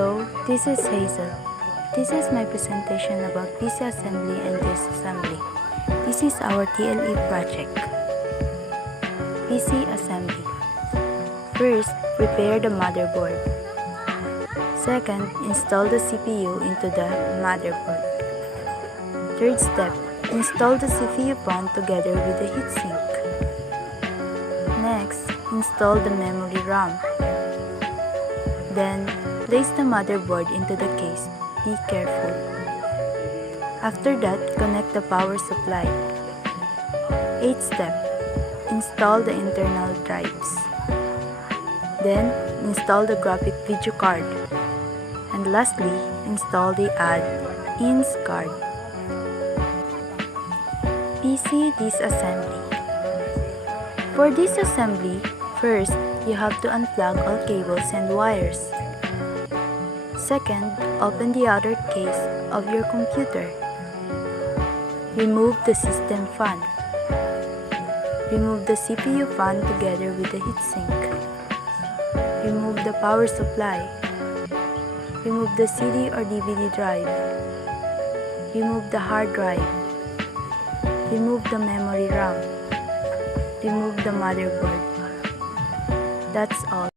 Hello, this is Hazel. This is my presentation about PC assembly and disassembly. This is our TLE project. PC assembly. First, prepare the motherboard. Second, install the CPU into the motherboard. Third step, install the CPU fan together with the heatsink. Next, install the memory RAM. Then, place the motherboard into the case. Be careful. After that, connect the power supply. 8th step, install the internal drives. Then, install the graphic video card. And lastly, install the add-ins card. PC disassembly. For disassembly, first, you have to unplug all cables and wires. Second, open the outer case of your computer. Remove the system fan. Remove the CPU fan together with the heatsink. Remove the power supply. Remove the CD or DVD drive. Remove the hard drive. Remove the memory RAM. Remove the motherboard. That's all.